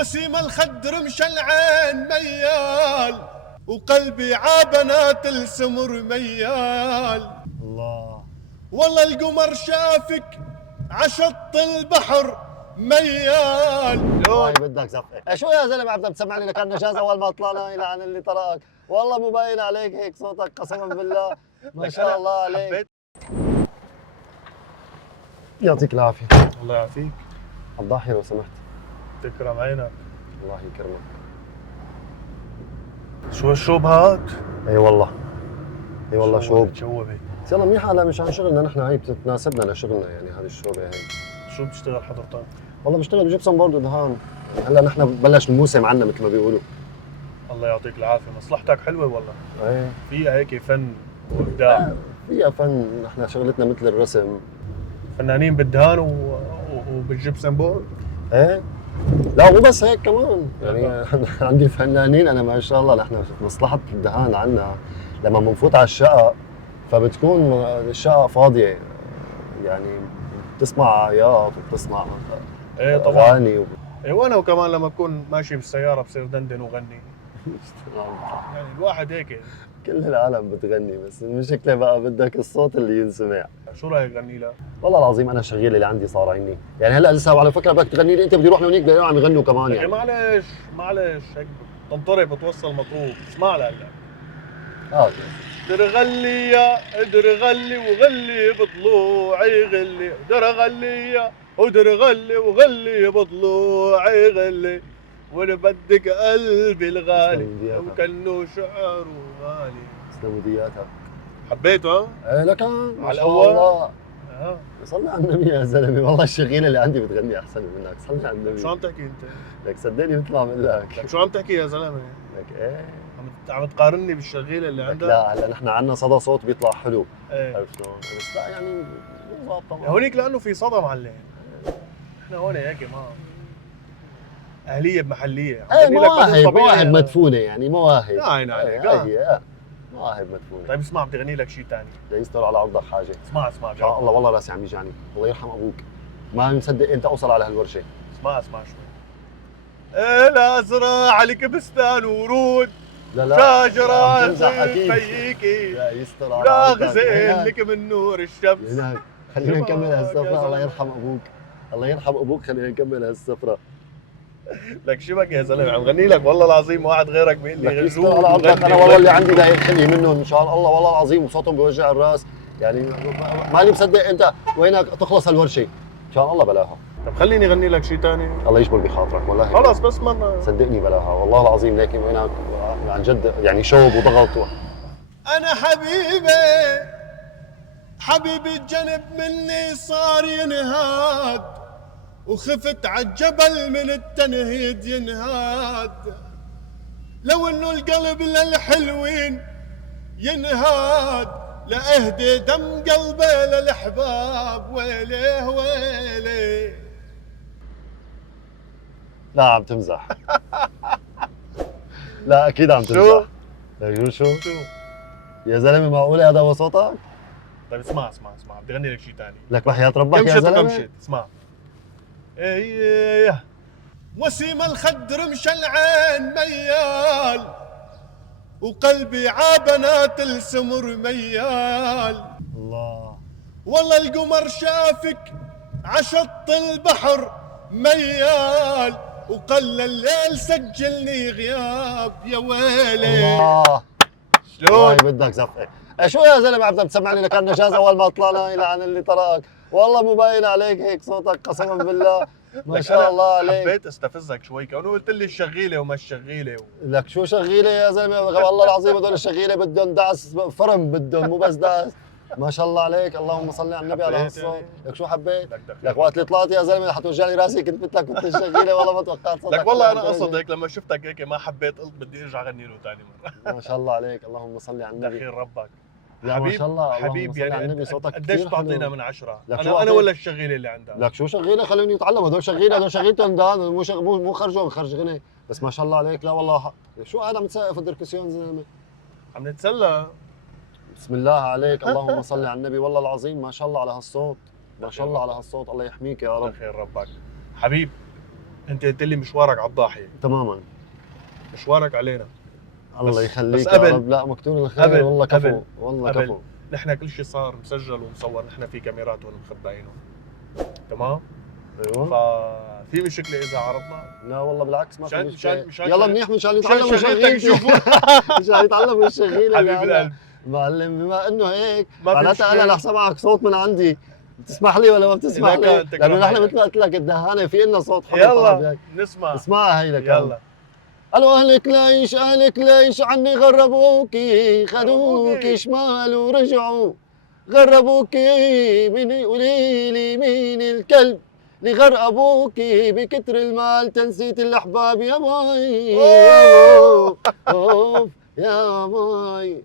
وسيم الخد رمش العين ميال، وقلبي عابنات السمر ميال. الله والله القمر شافك عشط البحر ميال. والله بدك زفه. شو يا زلمه عم تسمعني لك النجاز اول ما طلعنا الى عن اللي طرقك، والله مو باين عليك هيك صوتك قسما بالله ما شاء الله عليك. حبيت. يعطيك العافيه. الله يعافيك. الضاحيه لو سمحت. تكرم عينك. الله يكرمك. شو الشوب هاد؟ اي والله اي والله شوب. شوبي. يلا منيحه هلا مشان شغلنا نحن، هي بتتناسبنا لشغلنا يعني هذه الشوبه هي. شو بتشتغل حضرتك؟ والله بشتغل بجيبسون بورد ودهان، يعني هلا نحن بلش الموسم عنا مثل ما بيقولوا. الله يعطيك العافيه، مصلحتك حلوه والله. ايه فيها هيك فن وابداع. فيها فن، نحن شغلتنا مثل الرسم. فنانين بالدهان وبالجبسن بورد. ايه لا مو بس هيك كمان يعني عندي فنانين انا ما شاء الله. نحن مصلحه الدهان عنا لما بنفوت على الشقق فبتكون الشقق فاضيه، يعني بتسمع عياط وبتسمع ايه طبعا. اغاني ايه وانا وكمان لما اكون ماشي بالسياره بصير دندن وغني. يعني الواحد هيك. كل العالم بتغني، بس المشكله بقى بدك الصوت اللي ينسمع. شو رايك غني لك؟ والله العظيم انا الشغيل اللي عندي صار عيني، يعني هلا لسه على فكره بدك تغني لي انت، بدي اروح لهونيك بلاقيهم عم يغنوا كمان يعني يعني. معلش هيك تنطري بتوصل مطروب. اسمع لهلا. اه قدر غلي يا قدر غلي وغلي بطلوعي غلي، قدر غلي يا قدر غلي وغلي بطلوعي غلي، واللي بدك قلبي الغالي وكانه شعره غالي. تسلم دياتك. حبيته ها؟ ايه لكن ما على شاء الأول؟ الله. اه. صلي على النبي يا زلمه، والله الشغيله اللي عندي بتغني احسن منك، صلي على النبي. شو عم تحكي انت؟ لك صدقني مثل ما عم اقول لك. شو عم تحكي يا زلمه؟ لك ايه عم تقارني بالشغيله اللي لك عندها؟ لا هلا نحن عندنا صدى صوت بيطلع حلو. ايه. عرفت شلون؟ بس لا يعني مو ظابطه معه. هونيك لانه في صدى معلم. احنا هون هيك ما اهليه بمحليه. ايه مواهب مدفونه يعني مواهب. عين عليك. هي مواهب مدفونه. طيب اسمع بدي لك شيء ثاني. لا يستر على عرضك حاجه. اسمع ان شاء الله والله راسي عم يجاني، الله يرحم ابوك ما مصدق انت اوصل على هالورشه. اسمع شوي. لا ازرع عليك بستان ورود، لا شجرة فيكي، لا يستر على لا عرضك. غزل لك من نور الشمس. هناك خلينا نكمل هالسفره. الله يرحم ابوك، الله يرحم ابوك، خلينا نكمل هالسفره. لك شبك يا زلمه عم غني لك والله العظيم واحد غيرك بيقول لي غزول على عرضك. انا والله اللي عندي لا ينحني منهم ان شاء الله والله العظيم، وصوتهم بوجع الراس يعني ماني مصدق انت وينك تخلص هالورشه ان شاء الله بلاها. طب خليني اغني لك شيء ثاني. الله يجبر بخاطرك والله. خلص بس مره صدقني بلاها والله العظيم، لكن وينك عن جد يعني شوب وضغط انا حبيبي الجنب مني صار ينهاد، وخفت عالجبل من التنهيد ينهاد. لو انه القلب للحلوين ينهاد، لاهدي دم قلبي للحباب. ويليه ويلي. لا عم تمزح. لا اكيد عم تمزح. شو يا زلمه معقوله هذا هو صوتك؟ طيب اسمع بدي اغني لك شيء ثاني. لك وحياة ربك يا زلمه. كمشت اسمع. ايه وسيم الخد رمش العين ميال، وقلبي عابنات السمر ميال. الله والله القمر شافك عشط البحر ميال، وقل الليل سجلني غياب. يا ويلي. الله شلون؟ والله بدك زفه. شو يا زلمه عم تسمعني لك النجاز اول ما طلعنا الى عن اللي طرقك، والله مو باين عليك هيك صوتك قسما بالله ما شاء الله عليك. حبيت استفزك شوي كونه قلت لي الشغيله وما الشغيله لك شو شغيله يا زلمه، والله العظيم هذول الشغيله بدهم دعس فرم، بدهم مو بس دعس. ما شاء الله عليك، اللهم صل على النبي على هالصوت يعني. لك شو حبيت؟ لك وقت اللي طلعت يا زلمه حتوجع لي راسي كنت مثلك كنت الشغيله والله ما توقعت صوتك. لك والله انا قصد هيك لما شفتك هيك ما حبيت، قلت بدي ارجع اغني له ثاني مره. ما شاء الله عليك، اللهم صل على النبي. خير ربك. لا ما شاء الله حبيب يعني يعني صوتك قديش كثير بتعطينا من 10؟ انا ولا الشغيله اللي عندها؟ لك شو شغيله خلوني يتعلم، هذول شغيله هذول شغيلتهم دان مو خرجوا خرج غني، بس ما شاء الله عليك. لا والله شو انا عم تسقف الدركسيون زلمه. عم نتسلى. بسم الله عليك، اللهم صل على النبي، والله العظيم ما شاء الله على هالصوت، ما شاء الله على هالصوت، الله يحميك يا رب. خير ربك حبيب. انت قلت لي مشوارك على الضاحيه، تماما. مشوارك علينا. الله يخليك بس يا قبل- رب. لا مكتوب الخير قبل- والله كفو قبل- والله قبل. كفو. نحن كل شيء صار مسجل ومصور، نحن في كاميرات هون مخبئينهم. تمام؟ ايوه. ففي مشكله اذا عرضنا؟ لا والله بالعكس ما في مشان- مشكلة. مشان- يلا منيح مشان يتعلم مشان شغلتك الشغيل. مشان يتعلم الشغيل. حبيب القلب. معلم بما انه هيك ما في معناتها انا مشكلة. رح سمعك صوت من عندي. بتسمح لي ولا ما بتسمح لك لي؟ أنت لانه كمان نحن معي. مثل ما قلت لك الدهانه في لنا صوت حلو. يلا نسمع. اسمعها هي لك. يلا. قالوا اهلك ليش عني غربوكي، خدوكي شمال ورجعوا غربوكي. قولي لي مين الكلب اللي غرقبوكي بكتر المال تنسيت الاحباب يا ماي. يا بو اوف يا ماي.